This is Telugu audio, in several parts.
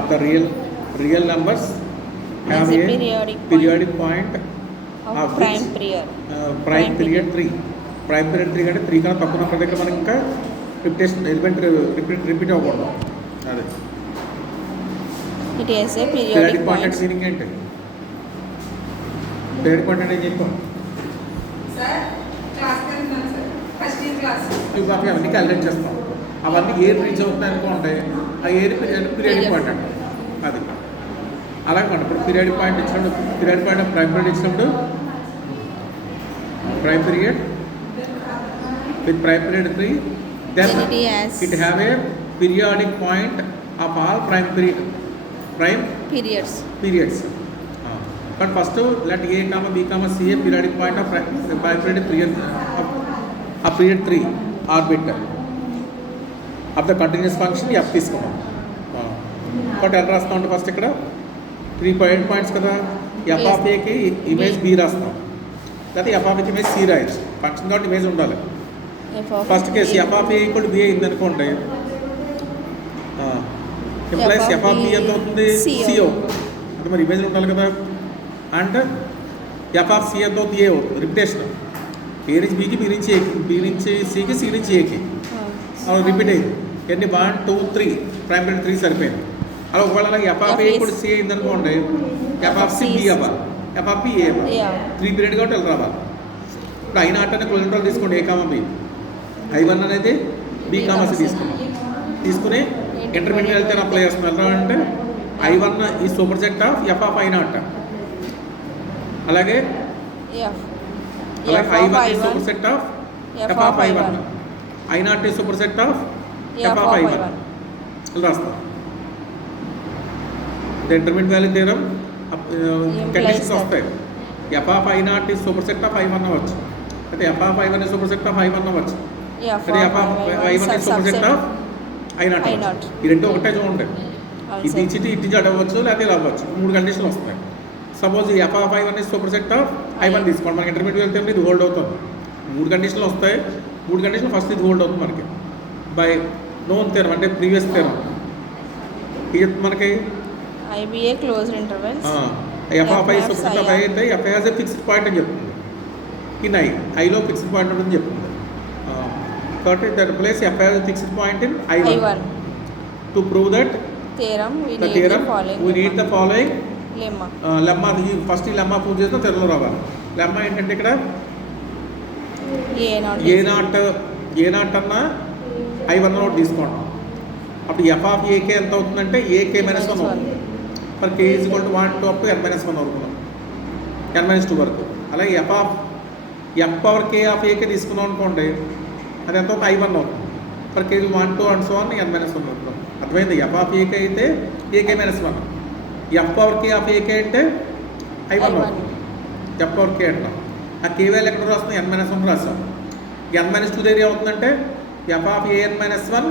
Of the real numbers have a periodic point of prime period. Prime period 3. Prime period 3 అంటే 3 కన్నా తక్కువ ఉన్నప్పుడు దగ్గర మనకి ఇంకా రిపిటేషన్ ఎలిమెంట్ రిపీట్ అవ్వకూడదు. అదే It has a periodic point point. Meaning ఏంటి? పీరియాడిక్ పాయింట్ అంటే ఏం చెప్పాం? సార్ క్లాస్ వెళ్తున్నాను సార్, ఫస్ట్ ఇయర్ క్లాస్. ఇవి బాగా అవన్నీ క్యాలిక్యులేట్ చేస్తాం. అవన్నీ ఏర్ రీచ్ అవుతున్నాయి అనుకోండి, ఆ ఏర్ పీరియాడిక్ పాయింట్ అంటే అది అలాగే ఇప్పుడు పీరియాడిక్ పాయింట్ ఇచ్చినప్పుడు పీరియాడిక్ పాయింట్ ప్రైమ్ పీరియడ్ ఇచ్చినప్పుడు prime period with prime period 3 then it have a periodic point of all prime periods. But first let a comma b comma c a periodic point of prime period 3 of period 3 orbit of the continuous function f తీసుకున్నాం. కాబట్టి ఎలా రాస్తాం అంటే ఫస్ట్ ఇక్కడ 3 పాయింట్స్ కదా, ఎఫ్ ఆఫ్ ఏకి ఇమేజ్ బి రాస్తాం, లేకపోతే ఎఫ్ ఆఫ్ ఏకి ఇమేజ్ సి రాయచ్చు. ఫంక్షన్ కాబట్టి ఇమేజ్ ఉండాలి. First case F of A equal B అయింది అనుకోండి, ఇంప్లైస్ ఎఫ్ ఆఫ్ బి ఎంత అవుతుంది? సి అవుతుంది. అంటే మరి ఇమేజ్ ఉండాలి కదా. అండ్ ఎఫ్ ఆఫ్ సి ఎంత అవుతుంది? ఏ అవుతుంది. రిపిటేషన్ ఏ నుంచి బీకి, బి నుంచి సికి, సి నుంచి ఏకి అలా రిపీట్ అయింది. ఎన్ని 1 2 3 ప్రైమ్ పీరియడ్ 3 సరిపోయింది. అలా ఒకవేళ ఎఫ్ ఆఫ్ ఏ కూడా సి అయింది అనుకోండి, ఎఫ్ ఆఫ్ సి బి అవ్వాలి, ఎఫ్ ఆఫ్ బి ఏ అవ్వాలి. 3 పీరియడ్ కాబట్టి వెళ్ళి రావాలి. ఇప్పుడు ఐ నాట్ అనే క్లోజ్ తీసుకోండి, ఏ కామా బి. I1 అనేది బి కామా సి తీసుకుని ఇంటర్మీడియట్ వెళ్తే అప్లై చేస్తున్నాం. ఎలా అంటే I1 ఈ super set of F of I naught, అలాగే I1 ఈ super set of F of I1, I naught ఈ super set of F of I1 రాస్తాం. ఇంటర్మీడియట్ వాల్యూ థియరం కండిషన్స్ వస్తాయి. ఎఫ్ ఆఫ్ ఐ నాట్ ఈ సూపర్ సెట్ ఆఫ్ I1 అవ్వచ్చు, అయితే ఎఫ్ ఆఫ్ I1 ఈ సూపర్ సెట్ ఆఫ్ I1 అవ్వచ్చు, అంటే ఎఫ్ ఆఫ్ I1 ఈ super set of I not అవ్వచ్చు. ఈ రెండు ఒకటే చూడండి, ఇది ఇటు జడ్ అవ్వచ్చు, లేకపోతే ఇలా అవ్వచ్చు. 3 కండిషన్లు వస్తాయి. సపోజ్ ఈ ఎఫ్ ఆఫ్ I1 ఈ సూపర్ సెట్ ఆఫ్ I1 తీసుకోండి, మనకి ఇంటర్మీడియట్ వెళ్తే ఇది హోల్డ్ అవుతుంది. 3 కండిషన్లు వస్తాయి. 3 కండిషన్లు ఫస్ట్ ఇది హోల్డ్ అవుతుంది మనకి బై నోన్ థియరం, అంటే ప్రీవియస్ థియరం. ఇది మనకి IBA closed intervals. F of I super set of I అయితే F has a fixed point అని చెప్తుంది. ఇన్ ఐలో ఫిక్స్డ్ పాయింట్ ఉంటుందని చెప్తుంది. కాబట్టి that place F has fixed point in I1. To prove that theorem we need the following lemma. Lemma first ఈ లెమ్మా ప్రూవ్ చేస్తే తెరలో రావాలి. లెమ్మా ఏంటంటే ఇక్కడ ఏ నాట్ అన్న I1 నోట్ తీసుకోండి. అప్పుడు ఎఫ్ ఆఫ్ ఏకే ఎంత అవుతుందంటే ఏకే -1 అవుతుంది. For K is equal to 1 to up to n-1 వరకు, n-2 వరకు. అలాగే F power k of AK తీసుకున్నాం అనుకోండి, అది ఎంత అవుతుంది? I1 అవుతుంది. For K 1 to and so on n-1 వరకు. అర్థమైంది? ఎఫ్ ఆఫ్ ఏకే అయితే AK -1, F power k of AK అంటే I1 అవుతుంది. ఎఫ్ పవర్ కే అంటాం. ఆ కే వాల్యూ ఎక్కడ రాస్తుంది? n-1 రాస్తాం. n-2 దగ్గర ఏమవుతుందంటే ఎఫ్ ఆఫ్ an-1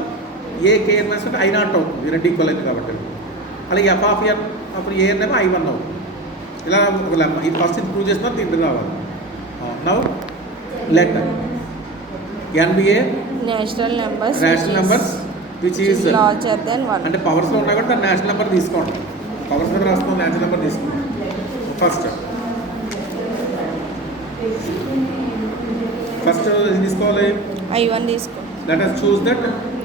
ఏకేn-1 అంటే I నాట్ అవుతుంది. ఈ రెండు ఈక్వల్ అయింది కాబట్టి. అలాగే ఎఫ్ ఆఫ్ ఎన్ అప్పుడు ఏఎన్ ఏమో I1 అవుతుంది. ఇలా ఇది ఫస్ట్ ఇది ప్రూవ్ చేస్తున్నారు, దీంట్లో రావాలి. Now let NBA national numbers which is larger than 1. అంటే పవర్స్లో ఉన్నా కూడా దాన్ని నేషనల్ నెంబర్ తీసుకోండి. పవర్స్ మీద రాస్తాం, నేషనల్ నెంబర్ తీసుకోండి. ఫస్ట్ ఇది తీసుకోవాలి, I1 తీసుకో. Let us choose that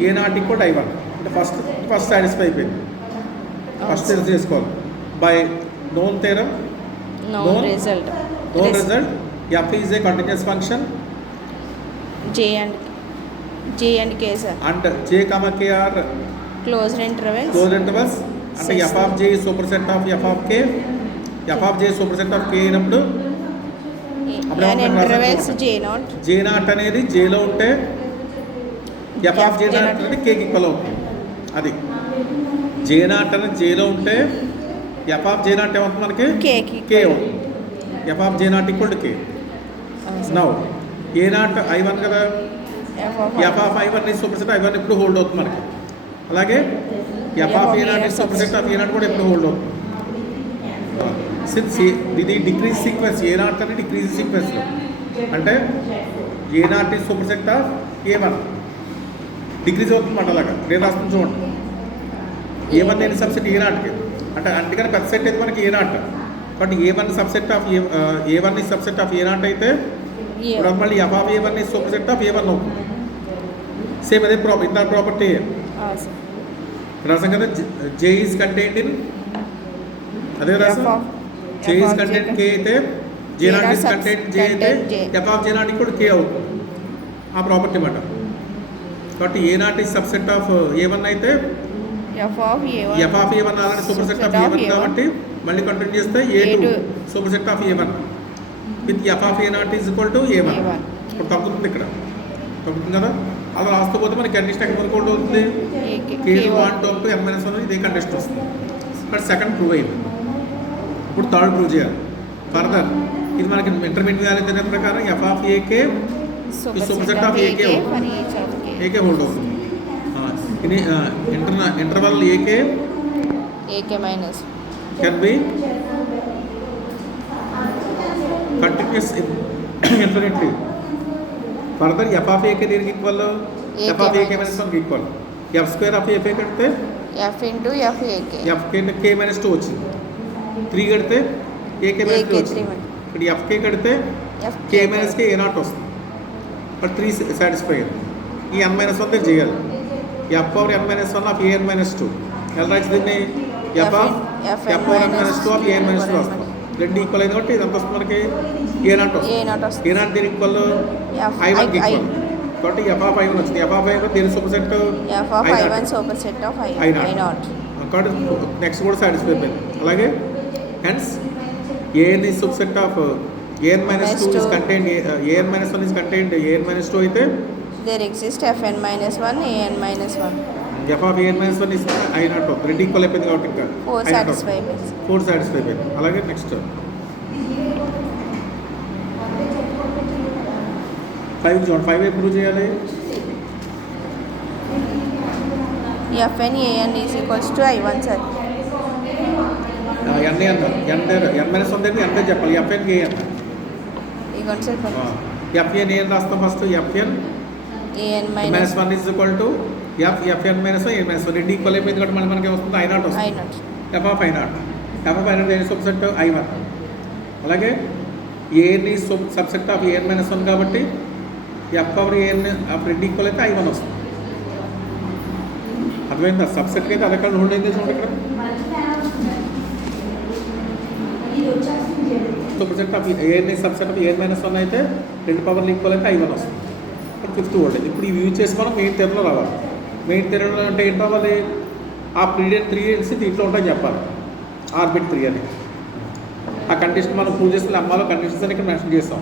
A not equal I1. అంటే ఫస్ట్ సాటిస్ఫై అయిపోయింది. ఫస్ట్ చేసుకోవాలి by known theorem, known result. f is a continuous function J and K sir. and j comma k are closed intervals. అంటే f of j is superset of f of k. f of j is superset of k అయినప్పుడు and intervals J naught అనేది j లో ఉంటే f of j naught అనేది k కి ఈక్వల్ అవుతుంది. అది j naught అనేది j లో ఉంటే f of j naught ఏమవుతుంది? మనకి k అవుతుంది. f of j naught equal to k. Now a naught I1 కదా, f of I1 is superset I1 ఎప్పుడు హోల్డ్ అవుతుంది మనకి. అలాగే f of a naught is superset of a naught కూడా ఎప్పుడు హోల్డ్ అవుతుంది. సిన్స్ ఇది డిక్రీజ్ సీక్వెన్స్, ఏ నాట్ అనేది డిక్రీజ్ సీక్వెన్స్, అంటే A naught is super set of A1 decrease అవుతుంది మాట. అలాగా నేను రాస్తుంది చూడండి. A1 ఎన్ని సబ్సెట్ ఏ నాట్కి అంటే అందుకని పెద్ద సెట్ అయితే మనకి ఏ నాట్ కాబట్టి A1 సబ్సెట్ ఆఫ్ A1 ఈ సబ్సెట్ ఆఫ్ ఏ నాట్ అయితే ఇప్పుడు మళ్ళీ ఎఫ్ ఆఫ్ A1 ఈ సూపర్ సెట్ ఆఫ్ A1 అవుతుంది సేమ్ అదే ఇంత ప్రాపర్టీ రాసాం కదా J ఈజ్ కంటైన్డ్ ఇన్ అదే రాసాం J ఈజ్ కంటైన్డ్ K అయితే J naught is contained J అయితే ఎఫ్ ఆఫ్ J నాట్ కూడా K అవుతుంది ఆ ప్రాపర్టీ మాట కాబట్టి A naught is subset of A1 అయితే F of A1 already super set of A1 కాబట్టి మళ్ళీ కంటిన్యూ చేస్తే A2 super set of A1 with F of A0 is equal to A1 ఇప్పుడు తగ్గుతుంది ఇక్కడ తగ్గుతుంది కదా అలా రాస్తూ పోతే మనకి కండిషన్ ఎక్కడ వరకు అవుతుంది K1 to n-1 ఇదే కండిషన్ వస్తుంది బట్ సెకండ్ ప్రూవ్ అయింది ఇప్పుడు థర్డ్ ప్రూవ్ చేయాలి ఫర్దర్ ఇది మనకి ఇంటర్మీడియట్ వాల్యూ తెలియని ప్రకారం F of AK super set of AK hold అవుతుంది ఇది interval AK minus can be continuous infinitely. Further, f of a దేనికి equal f of a k minus 1 కి equal f square of f కడితే f into f ak f k minus 2 వచ్చింది 3 కడితే a k minus 2 వచ్చింది ఇక్కడ f k కడితే k minus k a0 వస్తుంది బట్ 3 సాటిస్ఫై ఈ n minus 1 దగ్గర చేయాలి f power n minus 1 of an minus 2 ఎలా రాసి దీన్ని f power n minus 2 of an minus 2 వస్తుంది రెండు ఈక్వల్ అయిన కాబట్టి ఇదంతా వస్తుంది మనకి a0 వస్తుంది a0 దీనికి ఈక్వల్ I1 కి ఈక్వల్ కాబట్టి f ఆఫ్ I1 వచ్చింది f ఆఫ్ I1 దీని super set f of I1 super set of I0 కాబట్టి నెక్స్ట్ కూడా సాటిస్ఫై అయిపోయింది అలాగే hence an is subset of an minus 2 is contained an minus 1 is contained an minus 2 అయితే there exists fn minus 1 an minus 1 f of an minus 1 is I0 రెండు ఈక్వల్ అయిపోయింది కాబట్టి ఇంకా 4 సాటిస్ఫై అయిపోయింది 4 సాటిస్ఫై అయిపోయింది అలాగే నెక్స్ట్ 5 చూడండి 5 ఎప్పుడు చేయాలి fn an is equals to I1 sir n minus 1 దగ్గర ఎంత చెప్పాలి fn కి an ఇగోండి సార్ fn ఏం రాస్తాం first fn an minus 1 is equal to fn minus 1 an minus 1 రెండు ఈక్వల్ అయిపోయింది కాబట్టి మనకి వస్తుంది I0 వస్తుంది f of I0 f of I0 దేని సబ్సెట్ I1 అలాగే an is subset of an minus 1 కాబట్టి f పవర్ an ఆఫ్ రెండు ఈక్వల్ అయితే I1 వస్తుంది అర్థమైందా సబ్సెట్కి అయితే అదక్కడ హోల్డ్ అయింది చూడండి ఇక్కడ super set of an subset of an minus 1 అయితే రెండు పవర్లు ఈక్వల్ అయితే I1 వస్తుంది ఇప్పుడు ఫిఫ్త్ వోల్టేజ్ ఇప్పుడు ఇవి యూజ్ చేసి మనం మెయిన్ థియరీలో రావాలి మెయిన్ థియరీలో అంటే ఏంటి రావాలి ఆ పీరియడ్ 3 వేసి దీంట్లో ఉంటాయి చెప్పాలి ఆర్బిట్ 3 అని ఆ కండిషన్ మనం ప్రూవ్ చేసిన అమ్మాలో కండిషన్స్ అని ఇక్కడ మెన్షన్ చేస్తాం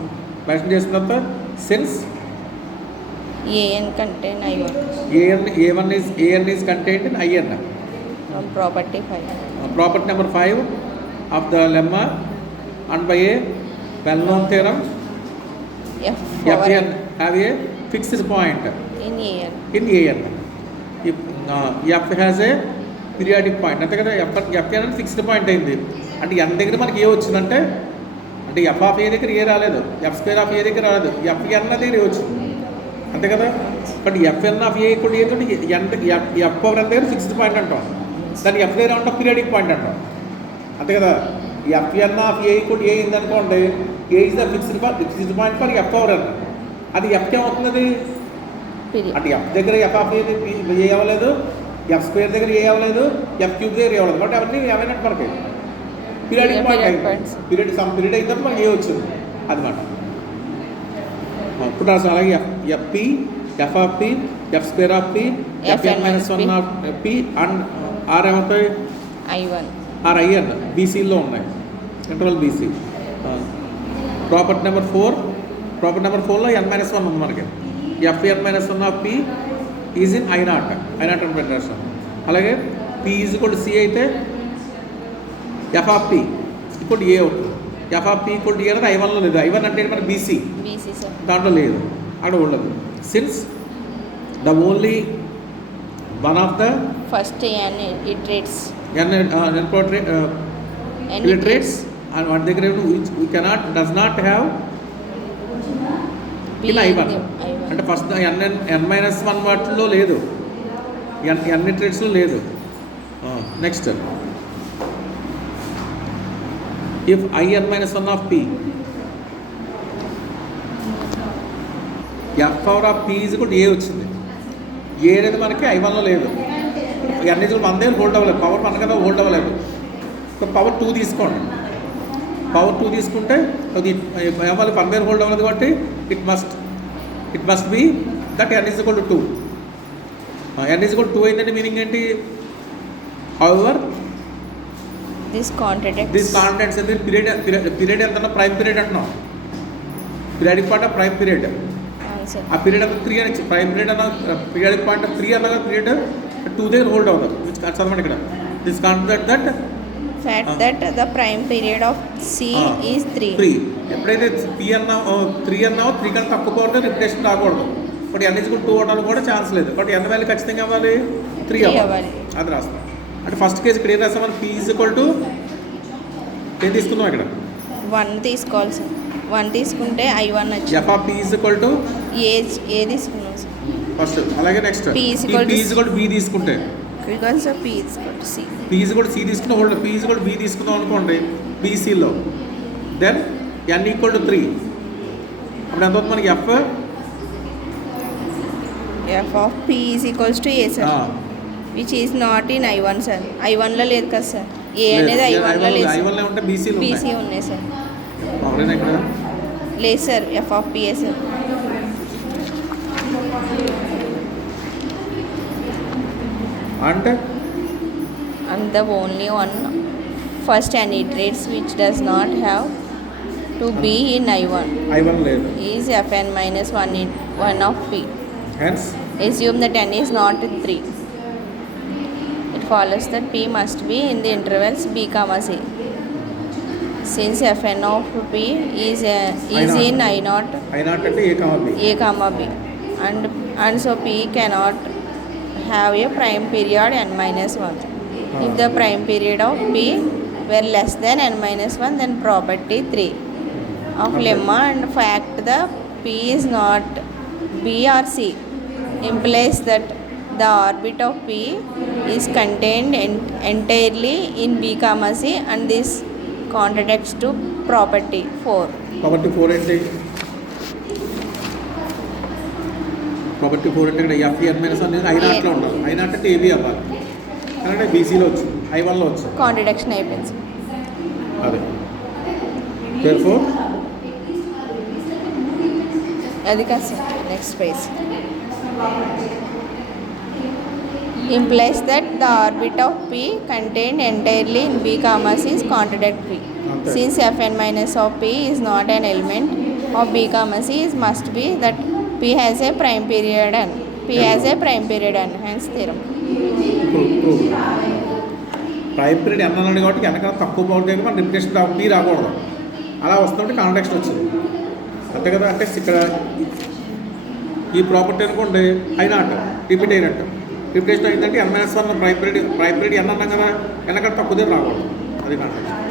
మెన్షన్ చేసిన తర్వాత since an contain I1 an is contained in IN from property 5 property number 5 of the lemma and by a well-known theorem f power fn have a fixed point in an if f has a periodic point అంతే కదా fn అనేది ఫిక్స్డ్ పాయింట్ అయింది అంటే n దగ్గర మనకి ఏ వచ్చిందంటే అంటే f ఆఫ్ a దగ్గర ఏ రాలేదు f స్క్వేర్ ఆఫ్ a దగ్గర రాలేదు fn దగ్గర ఏ వచ్చింది అంతే కదా బట్ fn ఆఫ్ a కూడా ఏంటంటే f పవర్ n దగ్గర ఫిక్స్డ్ పాయింట్ అంటాం దాన్ని f దగ్గర ఉంటాం పీరియాడిక్ పాయింట్ అంటాం అంతే కదా fn ఆఫ్ a కూడా ఏ అయింది అనుకోండి a is the fixed point for f power n అది f ఏమవుతుంది అంటే f దగ్గర f ఆఫ్ a ఏ అవ్వలేదు f స్క్వేర్ దగ్గర ఏ అవ్వలేదు f క్యూబ్ దగ్గర ఏ అవ్వలేదు కాబట్టి అవన్నీ ఏమైనా మనకి పీరియాడిక్ పాయింట్ అయింది సమ్ పీరియడ్ అయిన తర్వాత మనకి ఏ వచ్చింది అదనమాట ఇప్పుడు అసలు అలాగే fp f of p f square of p fn minus 1 of p and r ఏమవుతాయి I1 r in బీసీలో ఉన్నాయి ఇంటర్వల్ బీసీ ప్రాపర్టీ నెంబర్ 4లో n మైనస్ 1 ఉంది మనకి fn minus 1 of p is in I0 interpretation అలాగే p is equal to c అయితే f of p equal to a అవుతుంది f of p equal to a అనేది I1లో లేదు I1 అంటే మన బీసీ సార్ దాంట్లో లేదు అక్కడ ఉండదు since the only one of the first n iterates iterates and what they can we cannot does not have in I1 అంటే ఫస్ట్ n-1 వాటిలో లేదు n iterates లో లేదు next if in minus 1 of p f power of p is equal to a వచ్చింది. ఏ అనేది మనకి I1లో లేదు. n is 1 దగ్గర హోల్డ్ అవ్వలేదు, పవర్ 1 కదా హోల్డ్ అవ్వలేదు. సో పవర్ 2 తీసుకోండి. పవర్ 2 తీసుకుంటే అది మళ్ళీ 1 దగ్గర హోల్డ్ అవ్వలేదు కాబట్టి it must be that n is equal to 2. n is equal to 2 అయిందంటే మీనింగ్ ఏంటి? However This contradicts. This contents అంటే పీరియడ్ ఎంత ప్రైమ్ పీరియడ్ అంటున్నాం. Periodic part of prime period. Answer. ఆ పీరియడ్ అంతా 3 అని ప్రైమ్ పీరియడ్ అన్న పీరియాడిక్ పాయింట్ 3 అన్నగా పీరియడ్ 2 దగ్గర హోల్డ్ అవుతుంది. చదవండి ఇక్కడ. This content that Fact that the prime period of C is 3. 3 ఎప్పుడైతే p అన్నా 3 అన్నావో 3 కన్నా తక్కువ పోతే రిపిటేషన్ రాకూడదు. But n is equal to 2 అవడానికి కూడా ఛాన్స్ లేదు. బట్ n వాల్యూ ఖచ్చితంగా అవ్వాలి 3 అవ్వాలి. అది రాస్తాం. అంటే ఫస్ట్ కేసు ఇక్కడ ఏం రాస్తాం మనం? p is equal to ఏం తీసుకుందాం ఇక్కడ? 1 తీసుకోవాలి సార్. 1 తీసుకుంటే I1 వచ్చింది. f of p is equal to ఏ తీసుకున్నాం సార్? ఫస్ట్. అలాగే next p is equal to b తీసుకుంటే because of p is equal to C. p is equal to c తీసుకున్న hold p is equal to b తీసుకుందాం అనుకోండి bcలో. Then n equal to 3. అప్పుడు ఎంత అవుతుంది మనకి? F of p is equals to A sir. Which is not in I1 sir. I1లో లేదు కదా సార్. A అనేది I1లో లేదు. I1లో ఉంటే bcలో BC ఉన్నాయి సార్. అవునా ఇక్కడ? లేదు sir. F of p sir. అంటే And the only one first n iterates which does not have to be in I1 I1 లేదు. is Fn minus 1 of p. Hence Assume that n is not 3. It follows that p must be in the intervals b comma c. Since Fn of p is in I0 అంటే a comma b. a comma b and so p cannot have a prime period n minus 1. If the prime period of p were less than n minus 1, then property 3 of lemma and fact the p is not b or c implies that the orbit of p is contained entirely in b comma c, and this contradicts to property 4. Property 4 అంటే ప్రాపర్టీ 4 అంటే ఇక్కడ fn మైనస్ అనేది I0లో ఉండాలి. I0 అంటే ab అవ్వాలి. అంటే బీసీలో వచ్చింది, I1లో వచ్చింది. కాంట్రడిక్షన్ అయిపోయింది. అదే therefore అది కాదు sir. Next page implies that the orbit of p contained entirely in b comma c is contradictory. Okay. Since Fn minus of p is not an element of b comma c, it must be that p has a prime period n. p has a prime period n. Hence theorem. Prime period ఎంత అన్నాడు కాబట్టి వెనకాల తక్కువ పవర్ దగ్గర మన రిపిటేషన్ p రాకూడదు. అలా వస్తుంటే కాంట్రాక్షన్ వచ్చింది అంతే కదా. అంటే ఇక్కడ ఈ ప్రాపర్టీ అనుకోండి I0 రిపీట్ అయినట్టు. రిపిటేషన్ అయిందంటే n-1 ప్రైమ్ పీరియడ్ n అన్నాం కదా, వెనకాల తక్కువ దగ్గర రాకూడదు. అది కాంట్రాక్షన్.